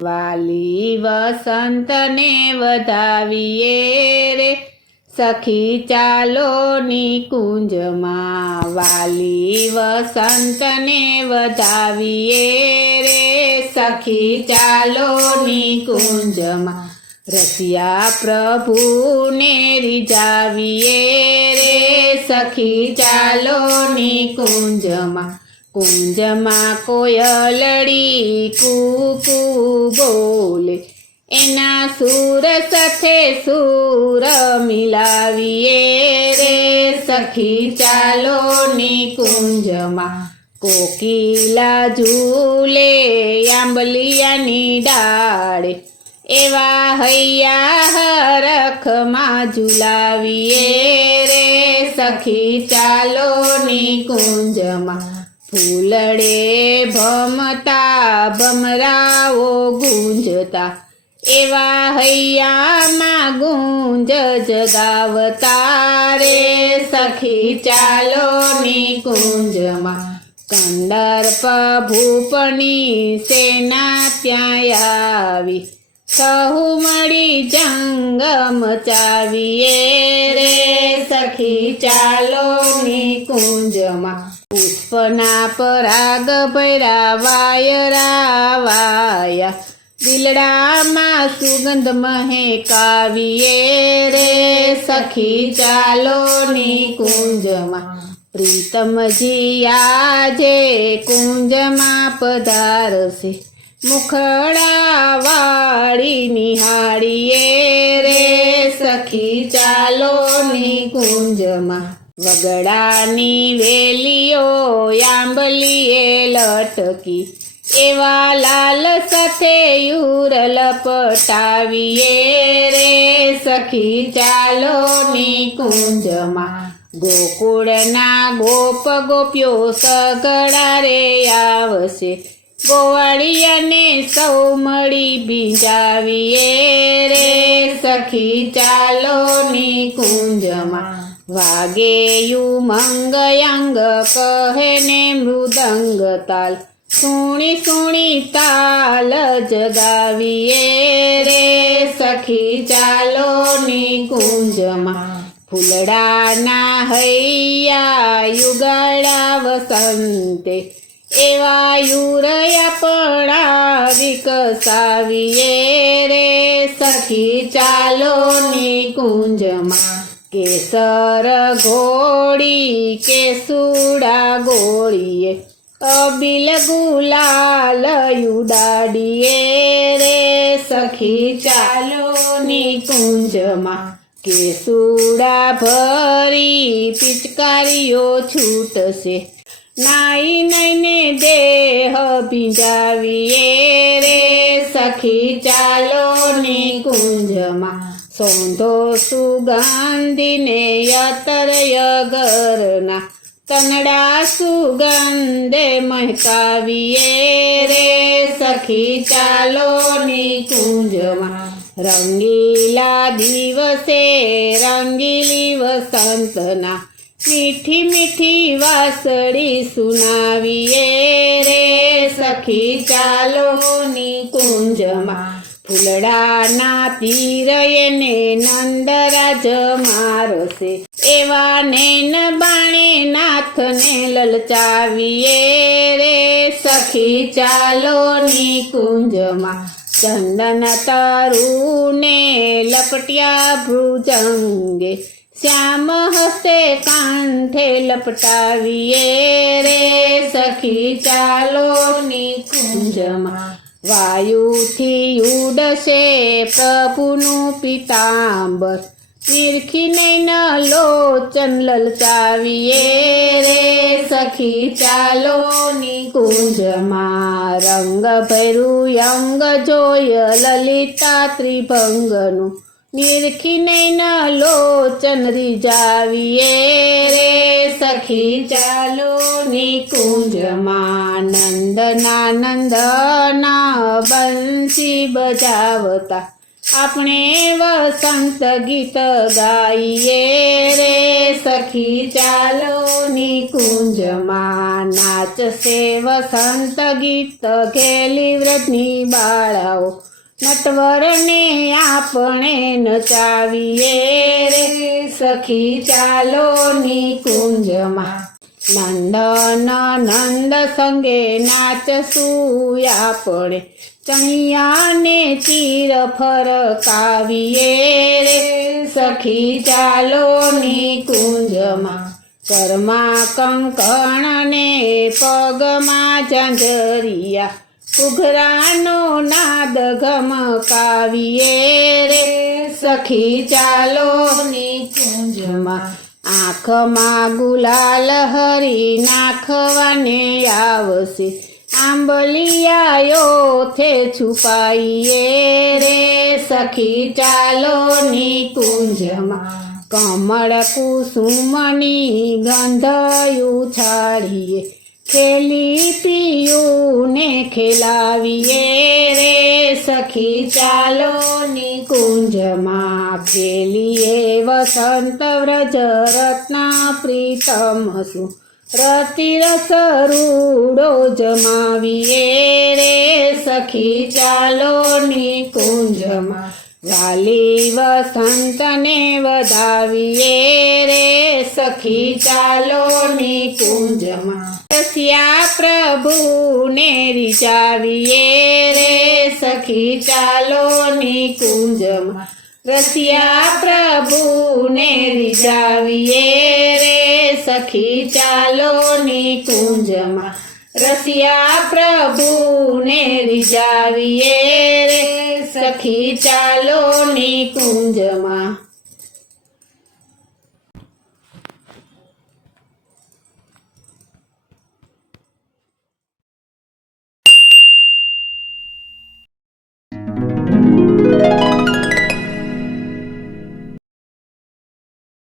વાલી વસંતને વધાવીએ રે સખી ચાલો નિકુંજમાં, વાલી વસંતને વધાવીએ રે સખી ચાલો નિકુંજમાં, રસિયા પ્રભુને રીઝાવીએ રે સખી ચાલો નિકુંજમાં, કુંજમાં કોયલડી કુકુ બોલે એના સૂર સાથે સૂર મિલાવીએ રે સખી ચાલો નિકુંજમાં, કોકિલા ઝૂલે આંબલિયાની ડાળે એવા હૈયા હરખમાં ઝુલાવીએ રે સખી ચાલો નિકુંજમાં, ફૂલડે ભમતા ભમરાઓ ગુંજતા એવા હૈયામાં ગુંજ જગાવતા રે સખી ચાલો નિકુંજમાં, કંદર્પ ભૂપની સેના ત્યાં આવી સહુ મળી જંગ મચાવીએ રે સખી ચાલો નિકુંજમાં, પુષ્પના પરાગ ભૈરા વાયરા વાયા દિલડામાં સુગંધ મહેકાવીએ રે સખી ચાલો નિકુંજમાં, પ્રીતમજી આજે કુંજમાં પધારશે મુખડા વાળી નિહાળીએ રે સખી ચાલો નિકુંજમાં, વગડાની વેલીઓ આંબલીએ લટકી એવા લાલ સાથે યુરલ પટાવીએ રે સખી ચાલો નિકુંજમાં, ગોકુળના ગોપ ગોપ્યો સગડા રે આવશે ગોવાળિયાને સૌ મળી ભીંજાવીએ રે સખી ચાલો નિકુંજમાં, વાગે મંગયંગ કહે ને મૃદંગ તાલ સુણી સુણી તાલ જગાવીએ રે સખી ચાલો નિકુંજમાં, ફૂલડાના હૈયા યુગાડા વસંતે એવા યુરયા પડા વિકસાવીએ રે સખી ચાલો નિકુંજમાં, કેસર ઘોડી કેસુડા ગોળીએ અબિલ ગુલાલ ઉડાડીએ રે સખી ચાલો નિકુંજમાં, કેસુડા ભરી પિચકારીઓ છૂટશે નાઈ નઈને દેહ ભીંજાવીએ રે સખી ચાલો નિકુંજમાં, સોંધો સુગંધીને યતર યગરના તનડા સુગંધે મહેકાવીએ રે સખી ચાલો નિકુંજમાં, રંગીલા દિવસે રંગીલી વસંતના મીઠી મીઠી વાસળી સુનાવીએ રે સખી ચાલો નિકુંજમાં, ફૂલડાના તીરયે ને નંદરાજ મારશે એવા નેન બાણે નાથને લલચાવીએ રે સખી ચાલો નિકુંજમાં, ચંદન તરુને લપટ્યા ભૃજંગે શ્યામ હસ્તે કાંઠે લપટાવીએ રે સખી ચાલો નિકુંજમાં, વાયુથી ઉડશે પ્રભુનું પિતાંબર નિરખી નૈન લોચન લલચાવીએ રે સખી ચાલો નિકુંજમાં, રંગ ભૈરું અંગ જોય લલિતા ત્રિભંગનું નિરખી નૈન લોચન રીઝાવીએ રે સખી ચાલો નિકુંજમાં, નંદના નંદના બંસી બજાવતા આપણે વસંત ગીત ગાઈએ રે સખી ચાલો નિકુંજમાં નાચશે વસંત ગીત ઘેલી વ્રજની બાળાઓ નટવરને આપણે નચાવીએ રે સખી ચાલો નિકુંજમાં નંદન નંદ સંગે નાચશું આપણે ચણિયાને ચીર ફરકાવીએ રે સખી ચાલો નિકુંજમાં ઘરમાં કંકણને પગમાં ઝાંઝરિયા ઘૂઘરાનો નાદ ગમકાવીએ રે સખી ચાલો નિકુંજમાં આંખમાં ગુલાલ હરી નાખવાને આવશે આંબલિયાયો થે છુપાઈએ રે સખી ચાલો નિકુંજમાં કમળ કુસુમની ગંધ ઉછાળીએ ખેલી પિયુને ખેલાવીએ રે સખી ચાલો નિકુંજમાં ખેલીએ વસંત વ્રજ રત્ન પ્રીતમ શું રતિરસ રૂડો જમાવીએ રે સખી ચાલો નિકુંજમાં વાલી વસંતને વધાવીએ રે સખી ચાલો નિકુંજમાં રસિયા પ્રભુને રીઝાવીએ રે સખી ચાલો નિકુંજમાં રસિયા પ્રભુને રીઝાવીએ રે સખી ચાલો નિકુંજમાં રસિયા પ્રભુને રીઝાવીએ રે સખી ચાલો નિકુંજમાં